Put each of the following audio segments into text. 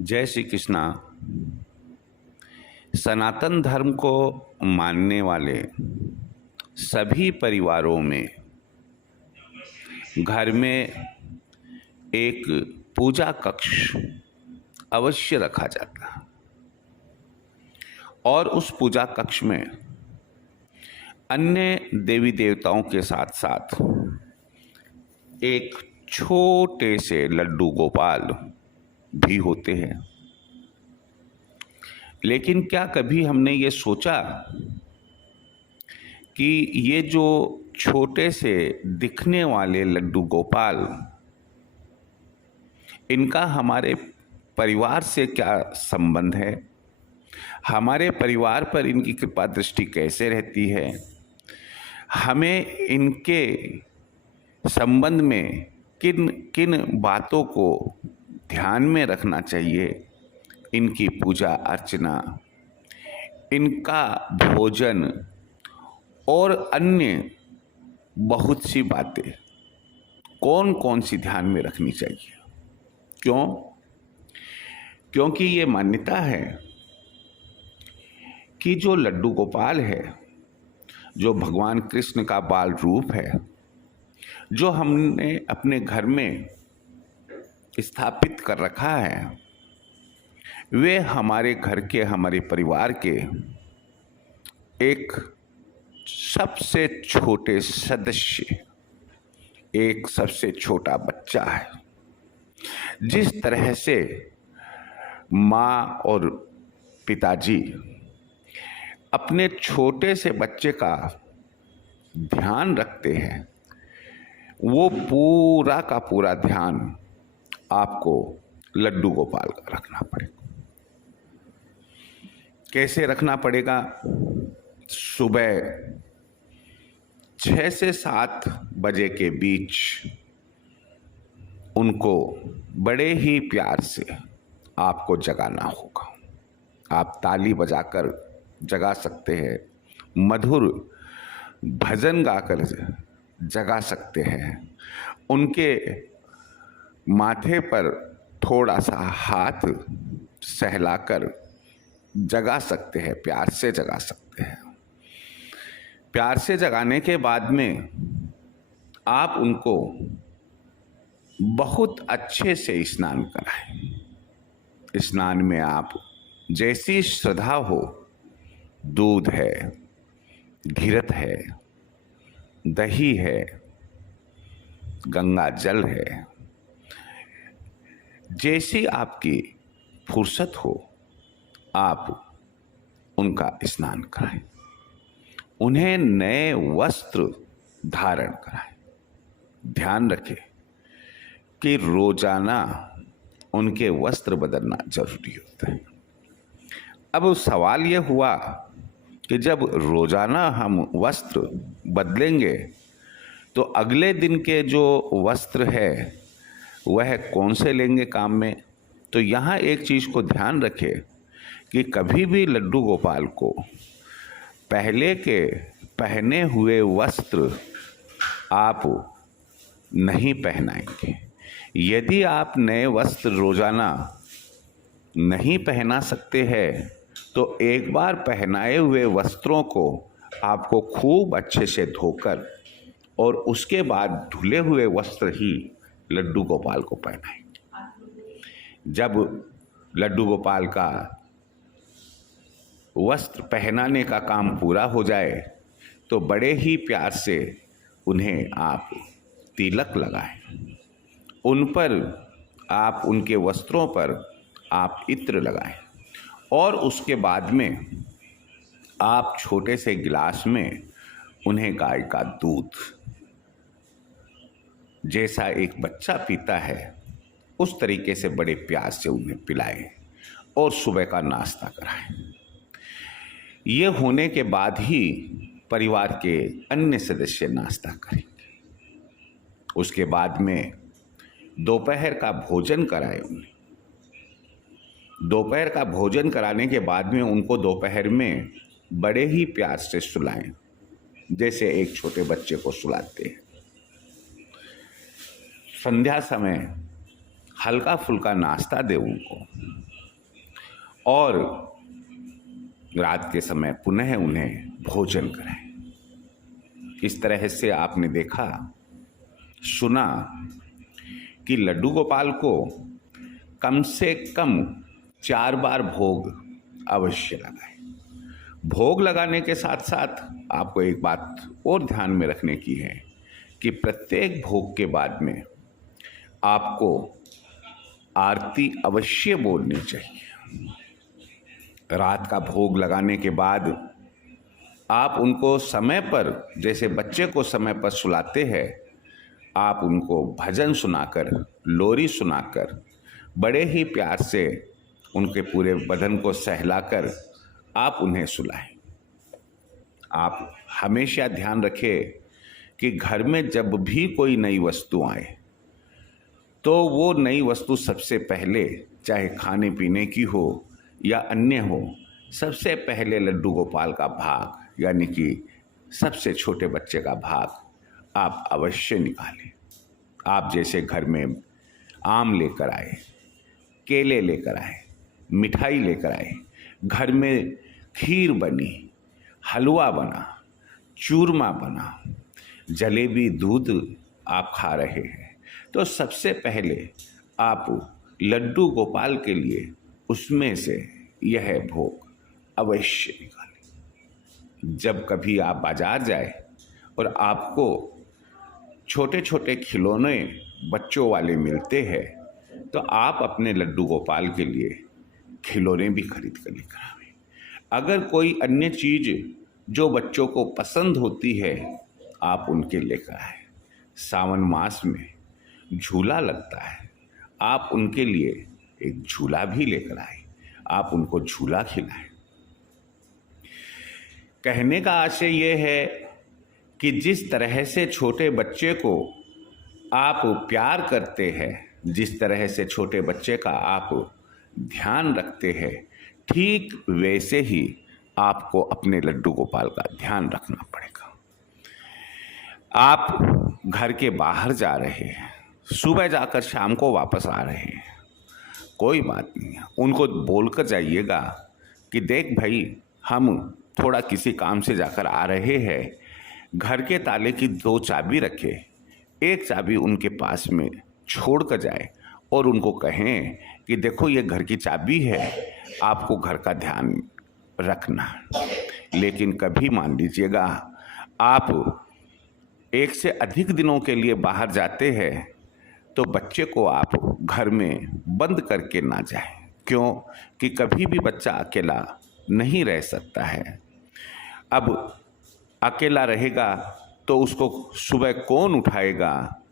जय श्री कृष्णा। सनातन धर्म को मानने वाले सभी परिवारों में घर में एक पूजा कक्ष अवश्य रखा जाता है और उस पूजा कक्ष में अन्य देवी देवताओं के साथ साथ एक छोटे से लड्डू गोपाल भी होते हैं। लेकिन क्या कभी हमने ये सोचा कि ये जो छोटे से दिखने वाले लड्डू गोपाल, इनका हमारे परिवार से क्या संबंध है? हमारे परिवार पर इनकी कृपा दृष्टि कैसे रहती है? हमें इनके संबंध में किन किन बातों को ध्यान में रखना चाहिए? इनकी पूजा अर्चना, इनका भोजन और अन्य बहुत सी बातें कौन कौन सी ध्यान में रखनी चाहिए? क्यों? क्योंकि ये मान्यता है कि जो लड्डू गोपाल है, जो भगवान कृष्ण का बाल रूप है, जो हमने अपने घर में स्थापित कर रखा है, वे हमारे घर के, हमारे परिवार के एक सबसे छोटे सदस्य, एक सबसे छोटा बच्चा है। जिस तरह से माँ और पिताजी अपने छोटे से बच्चे का ध्यान रखते हैं, वो पूरा का पूरा ध्यान आपको लड्डू गोपाल का रखना पड़ेगा। कैसे रखना पड़ेगा? सुबह 6 से 7 बजे के बीच उनको बड़े ही प्यार से आपको जगाना होगा। आप ताली बजाकर जगा सकते हैं, मधुर भजन गाकर जगा सकते हैं, उनके माथे पर थोड़ा सा हाथ सहलाकर जगा सकते हैं, प्यार से जगा सकते हैं। प्यार से जगाने के बाद में आप उनको बहुत अच्छे से स्नान कराएं। स्नान में आप जैसी श्रद्धा हो, दूध है, घिरत है, दही है, गंगा जल है, जैसी आपकी फुर्सत हो, आप उनका स्नान कराएं। उन्हें नए वस्त्र धारण कराएं। ध्यान रखें कि रोजाना उनके वस्त्र बदलना जरूरी होता है। अब सवाल यह हुआ कि जब रोजाना हम वस्त्र बदलेंगे तो अगले दिन के जो वस्त्र है वह कौन से लेंगे काम में? तो यहाँ एक चीज़ को ध्यान रखें कि कभी भी लड्डू गोपाल को पहले के पहने हुए वस्त्र आप नहीं पहनाएंगे। यदि आप नए वस्त्र रोजाना नहीं पहना सकते हैं तो एक बार पहनाए हुए वस्त्रों को आपको खूब अच्छे से धोकर और उसके बाद धुले हुए वस्त्र ही लड्डू गोपाल को पहनाएंगे। जब लड्डू गोपाल का वस्त्र पहनाने का काम पूरा हो जाए तो बड़े ही प्यार से उन्हें आप तिलक लगाएं। उन पर आप, उनके वस्त्रों पर आप इत्र लगाएं और उसके बाद में आप छोटे से गिलास में उन्हें गाय का दूध, जैसा एक बच्चा पीता है उस तरीके से बड़े प्यार से उन्हें पिलाएं और सुबह का नाश्ता कराएं। ये होने के बाद ही परिवार के अन्य सदस्य नाश्ता करेंगे। उसके बाद में दोपहर का भोजन कराएं उन्हें। दोपहर का भोजन कराने के बाद में उनको दोपहर में बड़े ही प्यार से सुलाएं, जैसे एक छोटे बच्चे को सुलाते हैं। संध्या समय हल्का फुल्का नाश्ता दे उनको, और रात के समय पुनः उन्हें भोजन कराएं। इस तरह से आपने देखा, सुना कि लड्डू गोपाल को कम से कम 4 बार भोग अवश्य लगाए। भोग लगाने के साथ साथ आपको एक बात और ध्यान में रखने की है कि प्रत्येक भोग के बाद में आपको आरती अवश्य बोलनी चाहिए। रात का भोग लगाने के बाद आप उनको समय पर, जैसे बच्चे को समय पर सुलाते हैं, आप उनको भजन सुनाकर, लोरी सुनाकर, बड़े ही प्यार से उनके पूरे बदन को सहलाकर आप उन्हें सुलाएं। आप हमेशा ध्यान रखें कि घर में जब भी कोई नई वस्तु आए तो वो नई वस्तु सबसे पहले, चाहे खाने पीने की हो या अन्य हो, सबसे पहले लड्डू गोपाल का भाग, यानी कि सबसे छोटे बच्चे का भाग आप अवश्य निकालें। आप जैसे घर में आम लेकर आए, केले लेकर आए, मिठाई लेकर आए, घर में खीर बनी, हलवा बना, चूरमा बना, जलेबी, दूध आप खा रहे हैं, तो सबसे पहले आप लड्डू गोपाल के लिए उसमें से यह भोग अवश्य निकालें। जब कभी आप बाजार जाए और आपको छोटे छोटे खिलौने बच्चों वाले मिलते हैं, तो आप अपने लड्डू गोपाल के लिए खिलौने भी खरीद कर लेकर आवें। अगर कोई अन्य चीज़ जो बच्चों को पसंद होती है, आप उनके लेकर आए। सावन मास में झूला लगता है, आप उनके लिए एक झूला भी लेकर आए, आप उनको झूला खिलाएं। कहने का आशय ये है कि जिस तरह से छोटे बच्चे को आप प्यार करते हैं, जिस तरह से छोटे बच्चे का आप ध्यान रखते हैं, ठीक वैसे ही आपको अपने लड्डू गोपाल का ध्यान रखना पड़ेगा। आप घर के बाहर जा रहे हैं, सुबह जाकर शाम को वापस आ रहे हैं, कोई बात नहीं है, उनको बोलकर जाइएगा कि देख भाई, हम थोड़ा किसी काम से जाकर आ रहे हैं, घर के ताले की 2 चाबी रखे, एक चाबी उनके पास में छोड़ कर जाए और उनको कहें कि देखो ये घर की चाबी है, आपको घर का ध्यान रखना। लेकिन कभी मान लीजिएगा आप 1 से अधिक दिनों के लिए बाहर जाते हैं, तो बच्चे को आप घर में बंद करके ना जाएं। क्यों? कि कभी भी बच्चा अकेला नहीं रह सकता है। अब अकेला रहेगा तो उसको सुबह कौन उठाएगा,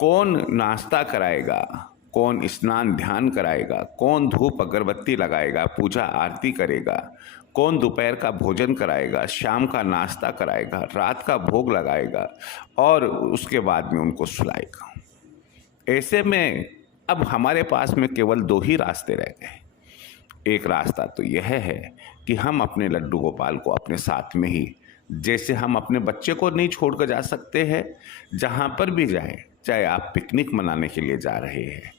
कौन नाश्ता कराएगा, कौन स्नान ध्यान कराएगा, कौन धूप अगरबत्ती लगाएगा, पूजा आरती करेगा, कौन दोपहर का भोजन कराएगा, शाम का नाश्ता कराएगा, रात का भोग लगाएगा और उसके बाद में उनको सुलाएगा। ऐसे में अब हमारे पास में केवल 2 ही रास्ते रह गए। एक रास्ता तो यह है कि हम अपने लड्डू गोपाल को अपने साथ में ही, जैसे हम अपने बच्चे को नहीं छोड़कर जा सकते हैं, जहाँ पर भी जाए, चाहे आप पिकनिक मनाने के लिए जा रहे हैं,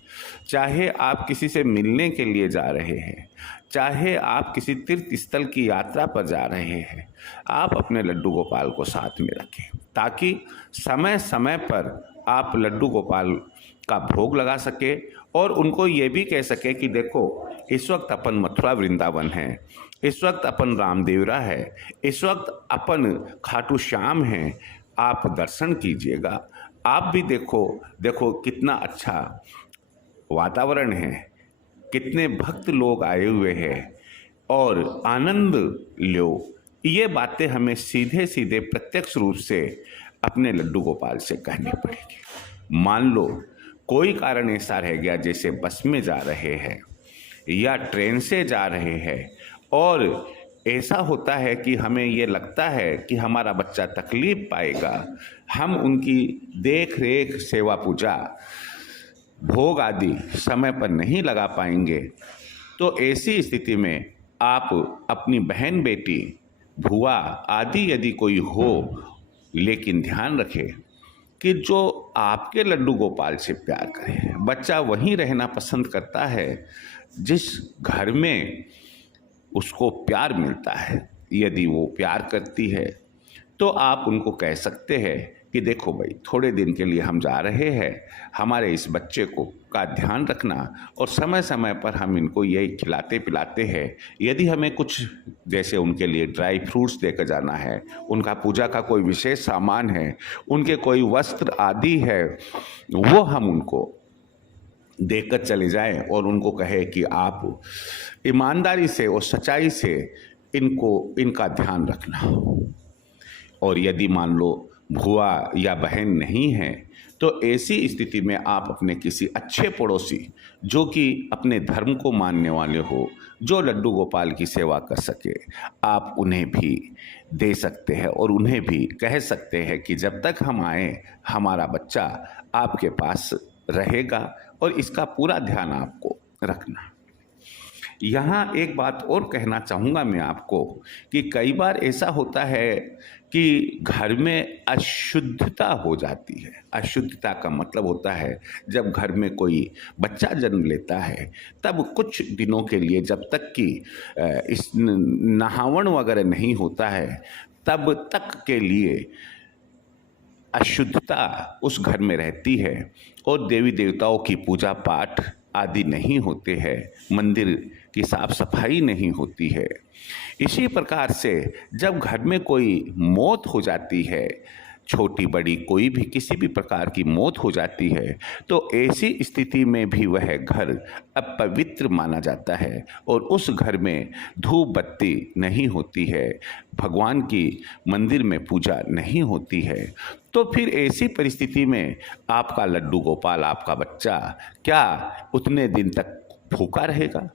चाहे आप किसी से मिलने के लिए जा रहे हैं, चाहे आप किसी तीर्थ स्थल की यात्रा पर जा रहे हैं, आप अपने लड्डू गोपाल को साथ में रखें, ताकि समय समय पर आप लड्डू गोपाल का भोग लगा सके और उनको ये भी कह सके कि देखो, इस वक्त अपन मथुरा वृंदावन है, इस वक्त अपन रामदेवरा है, इस वक्त अपन खाटू श्याम हैं, आप दर्शन कीजिएगा। आप भी देखो, देखो कितना अच्छा वातावरण है, कितने भक्त लोग आए हुए हैं और आनंद लो। ये बातें हमें सीधे सीधे प्रत्यक्ष रूप से अपने लड्डू गोपाल से कहनी पड़ेगी। मान लो कोई कारण ऐसा रह गया, जैसे बस में जा रहे हैं या ट्रेन से जा रहे हैं, और ऐसा होता है कि हमें ये लगता है कि हमारा बच्चा तकलीफ पाएगा, हम उनकी देख रेख, सेवा पूजा, भोग आदि समय पर नहीं लगा पाएंगे, तो ऐसी स्थिति में आप अपनी बहन, बेटी, भुआ आदि यदि कोई हो, लेकिन ध्यान रखें कि जो आपके लड्डू गोपाल से प्यार करे। बच्चा वहीं रहना पसंद करता है जिस घर में उसको प्यार मिलता है। यदि वो प्यार करती है तो आप उनको कह सकते हैं कि देखो भाई, थोड़े दिन के लिए हम जा रहे हैं, हमारे इस बच्चे को का ध्यान रखना और समय समय पर हम इनको ये खिलाते पिलाते हैं। यदि हमें कुछ जैसे उनके लिए ड्राई फ्रूट्स देकर जाना है, उनका पूजा का कोई विशेष सामान है, उनके कोई वस्त्र आदि है, वो हम उनको देकर चले जाएं और उनको कहे कि आप ईमानदारी से और सच्चाई से इनका ध्यान रखना। और यदि मान लो भुआ या बहन नहीं है तो ऐसी स्थिति में आप अपने किसी अच्छे पड़ोसी जो कि अपने धर्म को मानने वाले हो, जो लड्डू गोपाल की सेवा कर सके, आप उन्हें भी दे सकते हैं और उन्हें भी कह सकते हैं कि जब तक हम आए हमारा बच्चा आपके पास रहेगा और इसका पूरा ध्यान आपको रखना। यहाँ एक बात और कहना चाहूँगा मैं आपको कि कई बार ऐसा होता है कि घर में अशुद्धता हो जाती है। अशुद्धता का मतलब होता है जब घर में कोई बच्चा जन्म लेता है तब कुछ दिनों के लिए जब तक कि इस नहावन वगैरह नहीं होता है तब तक के लिए अशुद्धता उस घर में रहती है और देवी देवताओं की पूजा पाठ आदि नहीं होते हैं, मंदिर की साफ सफाई नहीं होती है। इसी प्रकार से जब घर में कोई मौत हो जाती है, छोटी बड़ी कोई भी किसी भी प्रकार की मौत हो जाती है, तो ऐसी स्थिति में भी वह घर अपवित्र माना जाता है और उस घर में धूप बत्ती नहीं होती है, भगवान की मंदिर में पूजा नहीं होती है। तो फिर ऐसी परिस्थिति में आपका लड्डू गोपाल, आपका बच्चा क्या उतने दिन तक भूखा रहेगा?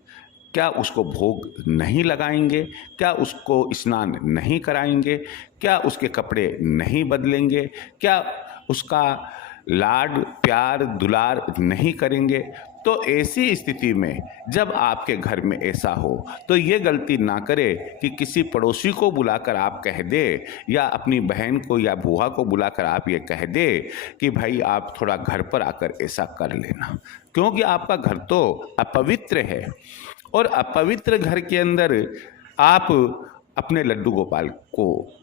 क्या उसको भोग नहीं लगाएंगे? क्या उसको स्नान नहीं कराएंगे? क्या उसके कपड़े नहीं बदलेंगे? क्या उसका लाड प्यार दुलार नहीं करेंगे? तो ऐसी स्थिति में जब आपके घर में ऐसा हो तो ये गलती ना करे कि किसी पड़ोसी को बुलाकर आप कह दे या अपनी बहन को या बुआ को बुलाकर आप ये कह दे कि भाई आप थोड़ा घर पर आकर ऐसा कर लेना, क्योंकि आपका घर तो अपवित्र है और अपवित्र घर के अंदर आप अपने लड्डू गोपाल को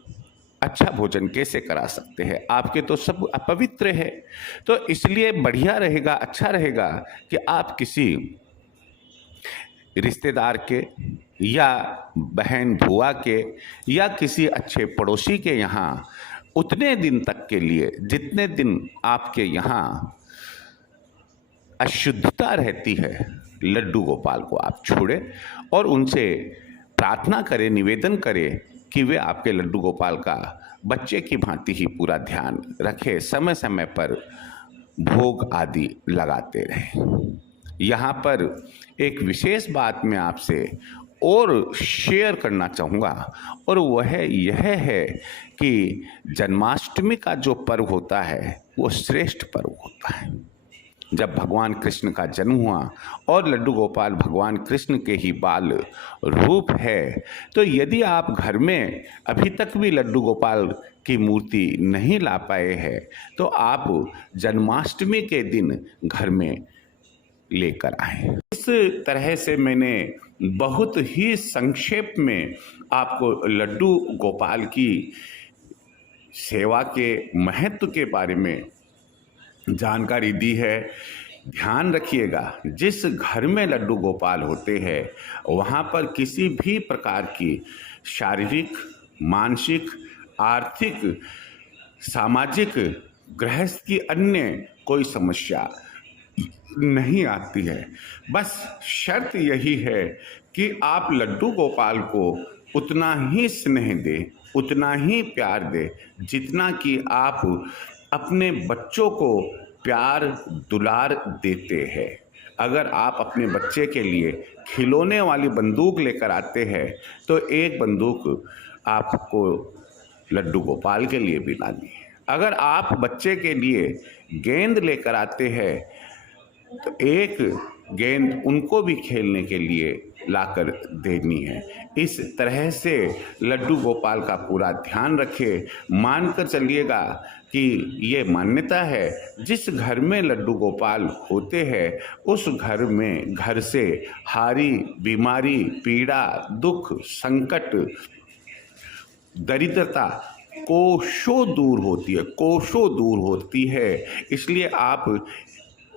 अच्छा भोजन कैसे करा सकते हैं? आपके तो सब अपवित्र है। तो इसलिए बढ़िया रहेगा, अच्छा रहेगा कि आप किसी रिश्तेदार के या बहन भुआ के या किसी अच्छे पड़ोसी के यहाँ उतने दिन तक के लिए जितने दिन आपके यहाँ अशुद्धता रहती है, लड्डू गोपाल को आप छोड़े और उनसे प्रार्थना करें, निवेदन करें कि वे आपके लड्डू गोपाल का बच्चे की भांति ही पूरा ध्यान रखें, समय समय पर भोग आदि लगाते रहें। यहाँ पर एक विशेष बात मैं आपसे और शेयर करना चाहूँगा और वह यह है कि जन्माष्टमी का जो पर्व होता है वो श्रेष्ठ पर्व होता है। जब भगवान कृष्ण का जन्म हुआ और लड्डू गोपाल भगवान कृष्ण के ही बाल रूप है, तो यदि आप घर में अभी तक भी लड्डू गोपाल की मूर्ति नहीं ला पाए हैं तो आप जन्माष्टमी के दिन घर में लेकर आए। इस तरह से मैंने बहुत ही संक्षेप में आपको लड्डू गोपाल की सेवा के महत्व के बारे में जानकारी दी है। ध्यान रखिएगा, जिस घर में लड्डू गोपाल होते हैं वहाँ पर किसी भी प्रकार की शारीरिक, मानसिक, आर्थिक, सामाजिक, गृहस्थ की अन्य कोई समस्या नहीं आती है। बस शर्त यही है कि आप लड्डू गोपाल को उतना ही स्नेह दें, उतना ही प्यार दें जितना कि आप अपने बच्चों को प्यार दुलार देते हैं। अगर आप अपने बच्चे के लिए खिलौने वाली बंदूक लेकर आते हैं तो एक बंदूक आपको लड्डू गोपाल के लिए भी लानी है। अगर आप बच्चे के लिए गेंद लेकर आते हैं तो एक गेंद उनको भी खेलने के लिए लाकर देनी है। इस तरह से लड्डू गोपाल का पूरा ध्यान रखें। मानकर चलिएगा कि ये मान्यता है, जिस घर में लड्डू गोपाल होते हैं उस घर से हारी, बीमारी, पीड़ा, दुख, संकट, दरिद्रता कोसों दूर होती है, कोसों दूर होती है। इसलिए आप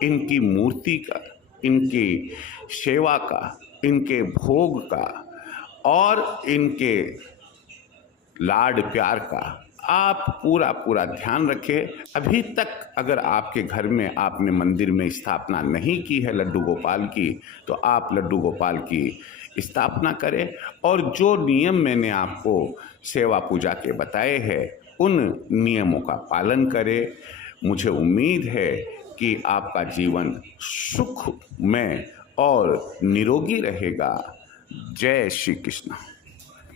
इनकी मूर्ति का, इनकी सेवा का, इनके भोग का और इनके लाड प्यार का आप पूरा ध्यान रखें। अभी तक अगर आपके घर में आपने मंदिर में स्थापना नहीं की है लड्डू गोपाल की, तो आप लड्डू गोपाल की स्थापना करें और जो नियम मैंने आपको सेवा पूजा के बताए हैं उन नियमों का पालन करें। मुझे उम्मीद है कि आपका जीवन सुखमय और निरोगी रहेगा। जय श्री कृष्ण।